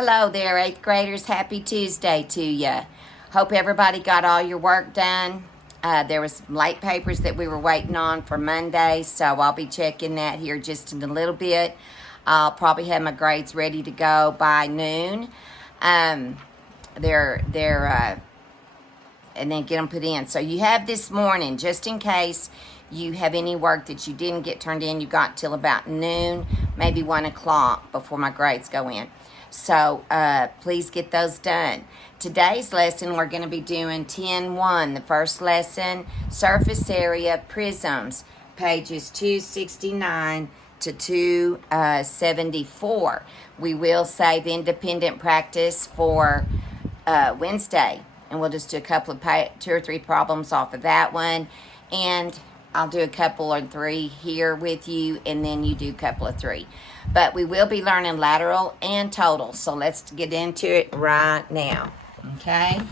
Hello there, 8th graders. Happy Tuesday to you. Hope everybody got all your work done. There was some late papers that we were waiting on for Monday, so I'll be checking that here just in a little bit. I'll probably have my grades ready to go by noon. They're and then get them put in. So you have this morning, just in case you have any work that you didn't get turned in. You got till about noon, maybe 1 o'clock before my grades go in. So please get those done. Today's lesson, we're going to be doing 10-1, the first lesson, surface area prisms, pages 269 to 274. We will save independent practice for Wednesday, and we'll just do a couple of 2 or 3 problems off of that one, and I'll do a couple or 3 here with you, and then you do a couple of 3. But we will be learning lateral and total, so let's get into it right now, okay?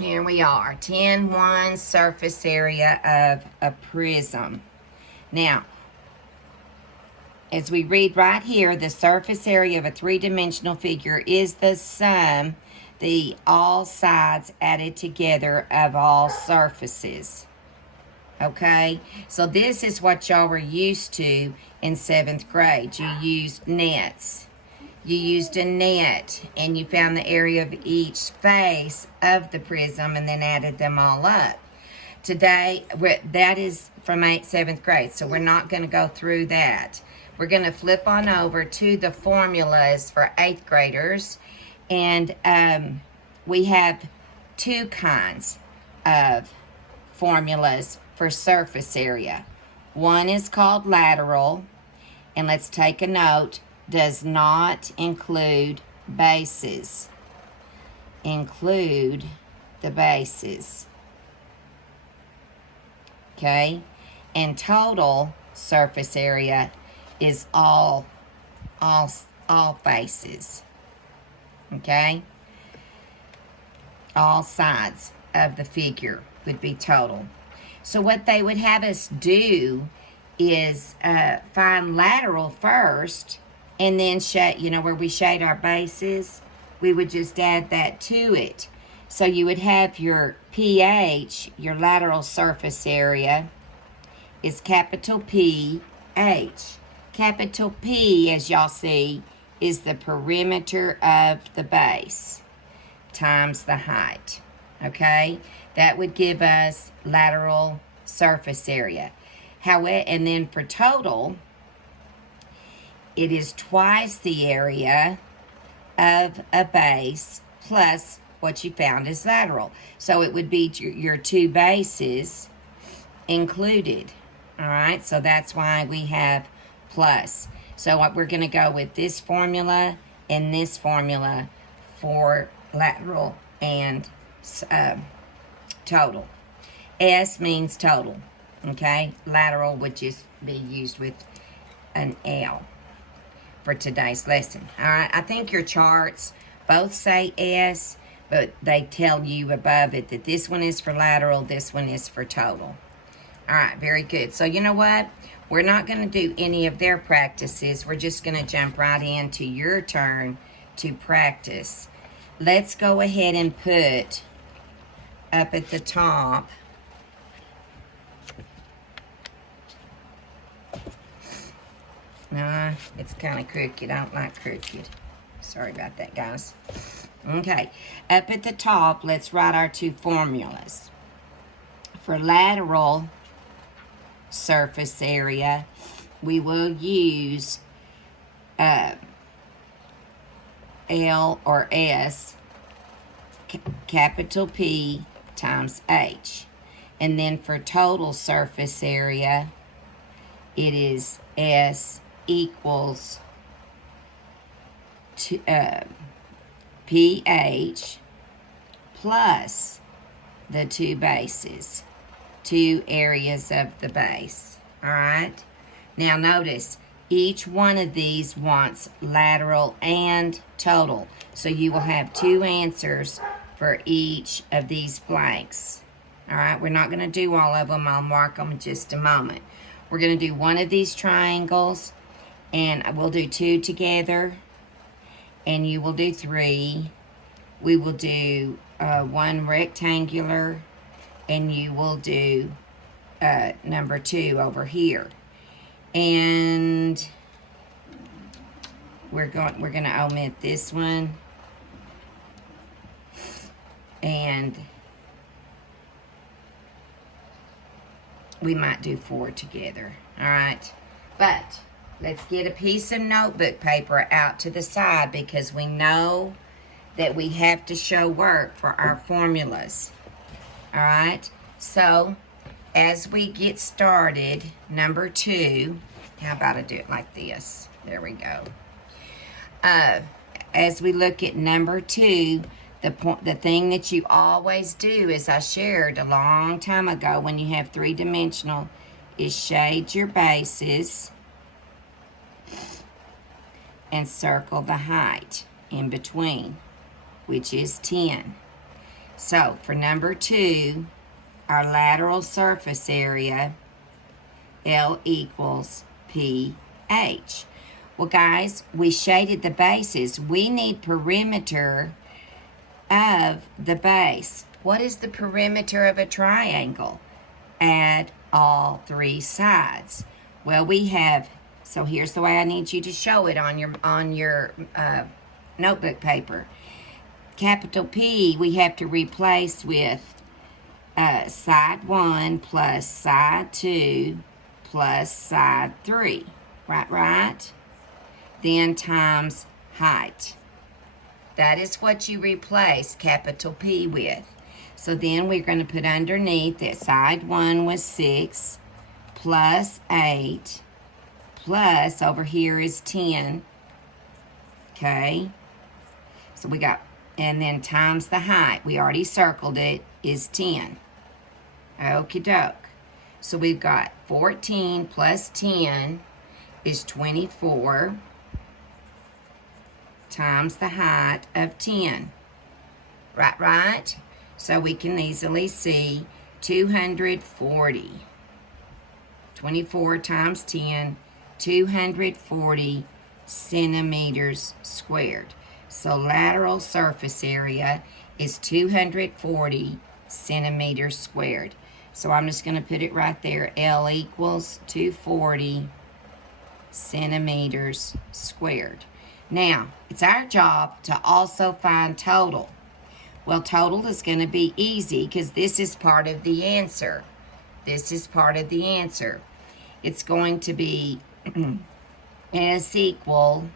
Here we are, 10-1 surface area of a prism. Now, as we read right here, the surface area of a 3-dimensional figure is the sum, the all sides added together of all surfaces. Okay, so this is what y'all were used to in 7th grade. You used nets. You used a net, and you found the area of each face of the prism and then added them all up. Today, that is from 7th grade, so we're not going to go through that. We're going to flip on over to the formulas for 8th graders, and we have 2 kinds of formulas for surface area. One is called lateral, and let's take a note, does not include bases. Include the bases. Okay? And total surface area is all faces. Okay? All sides of the figure would be total. So what they would have us do is find lateral first, and then shade, where we shade our bases, we would just add that to it. So you would have your pH, your lateral surface area, is capital PH. Capital P, as y'all see, is the perimeter of the base times the height. Okay, that would give us lateral surface area. However, and then for total, it is twice the area of a base plus what you found is lateral. So it would be your 2 bases included. All right, so that's why we have plus. So what we're going to go with this formula and this formula for lateral and total. S means total, okay? Lateral would just be used with an L for today's lesson. All right, I think your charts both say S, but they tell you above it that this one is for lateral, this one is for total. All right, very good. So you know what? We're not going to do any of their practices. We're just going to jump right into your turn to practice. Let's go ahead and put up at the top it's kind of crooked. I don't like crooked. Sorry about that, guys. Okay, up at the top, let's write our 2 formulas. For lateral surface area, we will use L or S, capital P times H. And then for total surface area, it is S equals to, pH plus the 2 bases, 2 areas of the base. All right? Now notice, each one of these wants lateral and total. So you will have 2 answers for each of these blanks. All right? We're not going to do all of them. I'll mark them in just a moment. We're going to do one of these triangles And we'll do 2 together, and you will do 3. We will do 1 rectangular, and you will do number 2 over here. And we're going to omit this one, and we might do 4 together. All right, but let's get a piece of notebook paper out to the side, because we know that we have to show work for our formulas. All right, so as we get started, number 2, how about I do it like this? There we go. As we look at number 2, the thing that you always do, as I shared a long time ago when you have 3-dimensional, is shade your bases and circle the height in between, which is 10. So for number 2, our lateral surface area, L equals PH. Well, guys, we shaded the bases. We need perimeter of the base. What is the perimeter of a triangle? Add all 3 sides. Well, we have, so here's the way I need you to show it on your notebook paper. Capital P we have to replace with side 1 plus side 2 plus side 3. Right? Then times height. That is what you replace capital P with. So then we're going to put underneath that side 1 was 6 plus 8 plus over here is 10. Okay? So we got, and then times the height. We already circled it, is 10. Okie doke. So we've got 14 plus 10 is 24 times the height of 10. Right? So we can easily see 240. 24 times 10, 240 centimeters squared. So lateral surface area is 240 centimeters squared. So I'm just going to put it right there. L equals 240 centimeters squared. Now, it's our job to also find total. Well, total is going to be easy because this is part of the answer. This is part of the answer. It's going to be S equal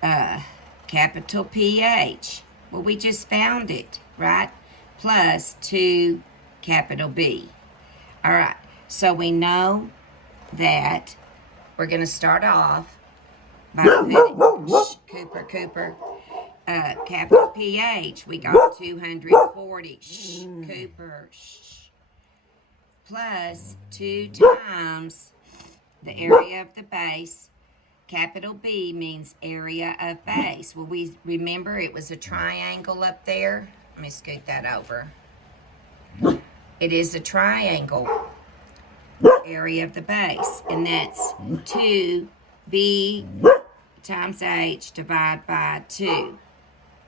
capital PH. Well, we just found it, right? Plus 2 capital B. All right, so we know that we're going to start off by putting, Cooper, capital PH, we got 240, Cooper, plus 2 times the area of the base. Capital B means area of base. Well, we remember it was a triangle up there. Let me scoot that over. It is a triangle, area of the base, and that's 2B times H divided by 2.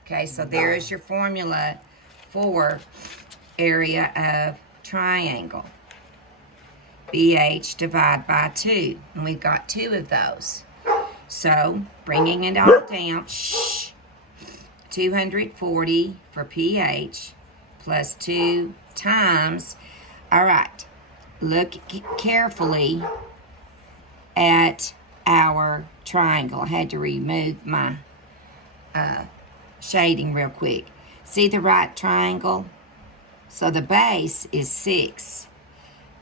Okay, so there is your formula for area of triangle. BH divided by 2. And we've got 2 of those. So, bringing it all down, 240 for PH plus 2 times. All right, look carefully at our triangle. I had to remove my shading real quick. See the right triangle? So the base is 6.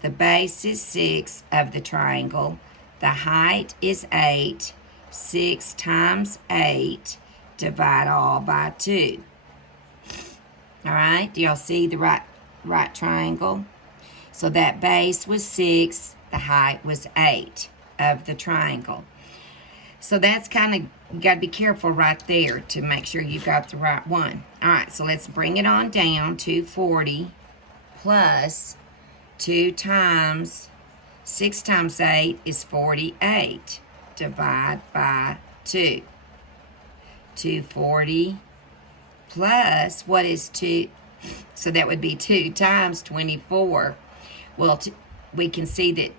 The base is 6 of the triangle. The height is 8. 6 times 8, divide all by 2. All right, do y'all see the right triangle? So that base was 6, the height was 8 of the triangle. So that's kind of, you got to be careful right there to make sure you got the right one. All right, so let's bring it on down. 240 plus 2 times 6 times 8 is 48 divide by 2. 240 plus, what is 2? So that would be 2 times 24. Well, we can see that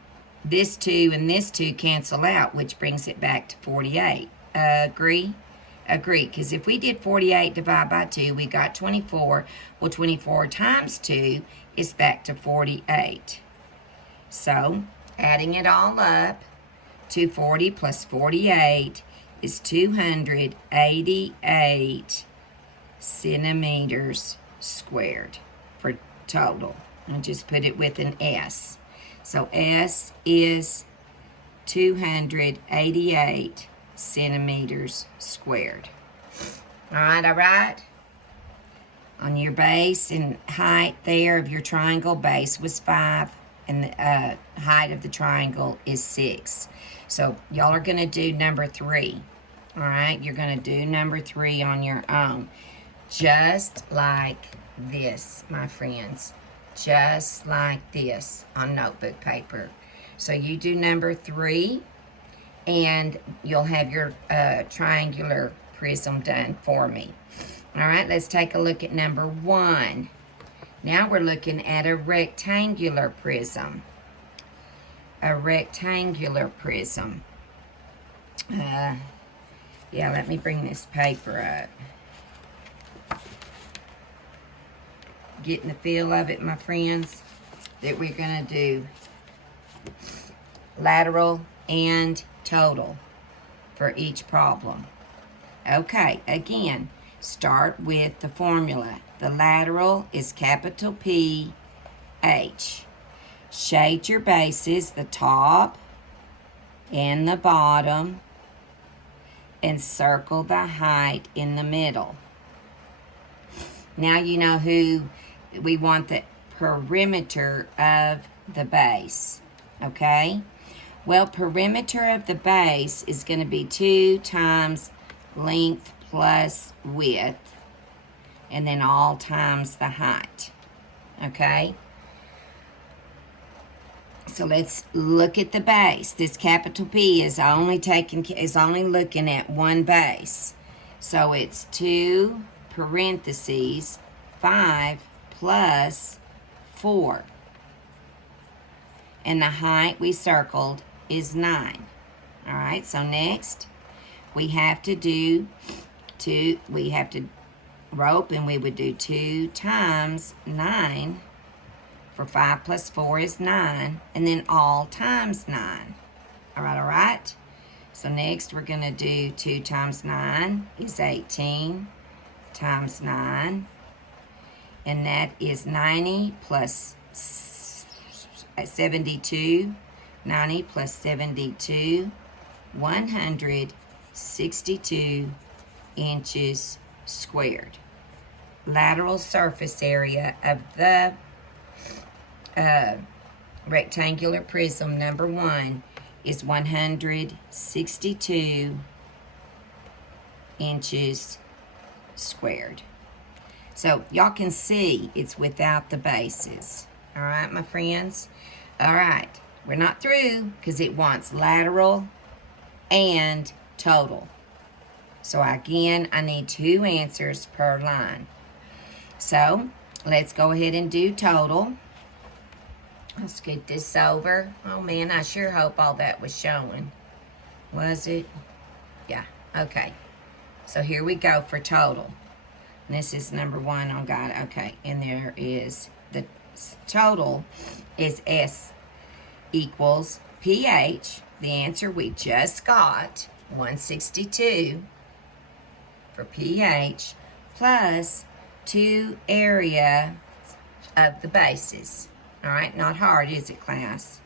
this 2 and this 2 cancel out, which brings it back to 48. Agree? Agree, because if we did 48 divided by 2, we got 24. Well, 24 times 2 is back to 48. So, adding it all up, 240 plus 48 is 288 centimeters squared for total. I'll just put it with an S. So S is 288 centimeters squared. All right. On your base and height there of your triangle, base was 5, and the height of the triangle is 6. So y'all are going to do number 3. All right, you're going to do number 3 on your own. Just like this, my friends. Just like this on notebook paper. So you do number 3, and you'll have your triangular prism done for me. All right, let's take a look at number 1. Now we're looking at a rectangular prism. A rectangular prism. Yeah, let me bring this paper up. Getting the feel of it, my friends, that we're going to do lateral and total for each problem. Okay, again, start with the formula. The lateral is capital P, H. Shade your bases, the top and the bottom, and circle the height in the middle. Now you know who we want the perimeter of the base, okay? Well, perimeter of the base is going to be 2 times length plus width, and then all times the height, okay? So let's look at the base. This capital P is only looking at one base. So it's 2 parentheses 5 plus 4. And the height we circled is 9. All right, so next we have to do rope, and we would do 2 times 9, for 5 plus 4 is 9, and then all times 9. All right? So next we're going to do 2 times 9 is 18 times 9, and that is 90 plus 72. 90 plus 72, 162 inches squared. Lateral surface area of the rectangular prism number 1 is 162 inches squared. So y'all can see it's without the bases. All right, my friends? All right, we're not through because it wants lateral and total. So again, I need 2 answers per line. So let's go ahead and do total. I'll scoot this over. Oh man, I sure hope all that was showing. Was it? Yeah, okay. So here we go for total. And this is number 1 on God. Okay, and there is the total is S equals PH. The answer we just got, 162 for PH, plus 2 area of the bases. All right, not hard, is it, class?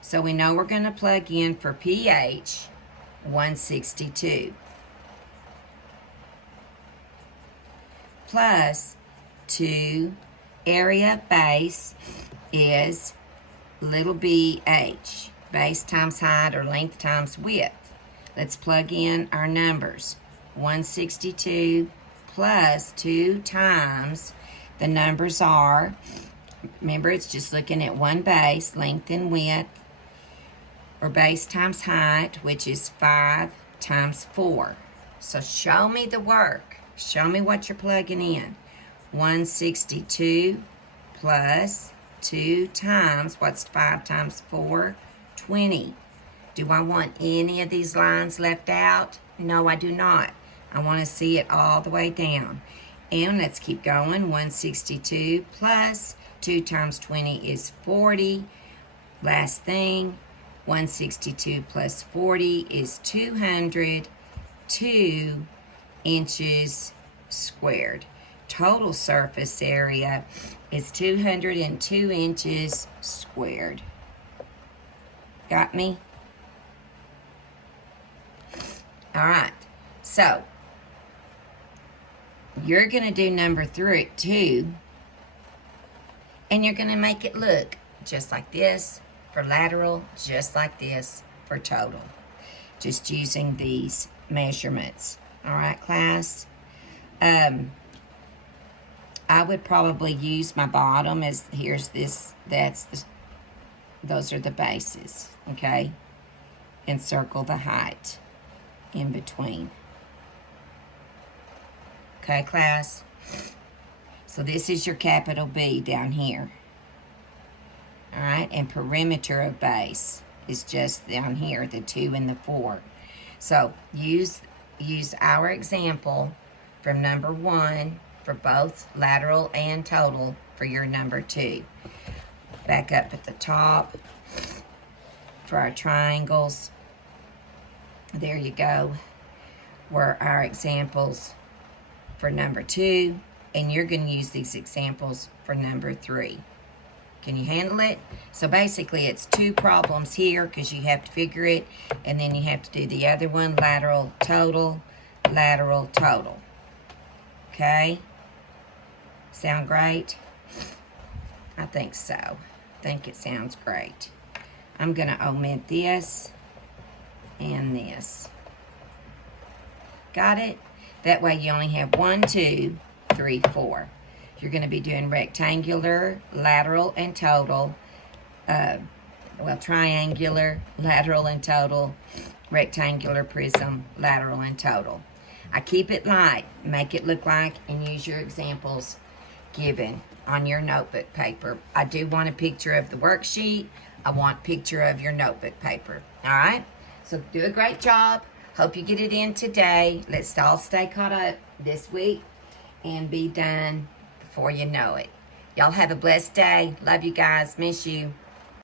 So we know we're going to plug in for pH 162 plus 2 area base is little bh, base times height or length times width. Let's plug in our numbers. 162 plus 2 times, the numbers are, remember it's just looking at one base, length and width, or base times height, which is 5 times 4. So show me the work. Show me what you're plugging in. 162 plus 2 times, what's 5 times 4? 20. Do I want any of these lines left out? No, I do not. I want to see it all the way down. And let's keep going. 162 plus 2 times 20 is 40. Last thing, 162 plus 40 is 202 inches squared. Total surface area is 202 inches squared. Got me? All right. So, you're going to do number 2, and you're going to make it look just like this for lateral, just like this for total. Just using these measurements. All right, class? I would probably use my bottom as, here's this, those are the bases, okay? And circle the height in between. Okay, class? So this is your capital B down here. All right, and perimeter of base is just down here, the 2 and the 4. So use our example from number 1 for both lateral and total for your number 2. Back up at the top for our triangles. There you go. Were our examples for number 2, and you're going to use these examples for number 3. Can you handle it? So basically it's 2 problems here because you have to figure it, and then you have to do the other one, lateral, total, lateral, total. Okay? Sound great? I think so. I think it sounds great. I'm going to omit this and this. Got it? That way you only have 1, 2, 3, 4. You're going to be doing rectangular, lateral, and total. Triangular, lateral, and total. Rectangular, prism, lateral, and total. I keep it light. Make it look like and use your examples given on your notebook paper. I do want a picture of the worksheet. I want a picture of your notebook paper. All right? So do a great job. Hope you get it in today. Let's all stay caught up this week and be done before you know it. Y'all have a blessed day. Love you guys. Miss you.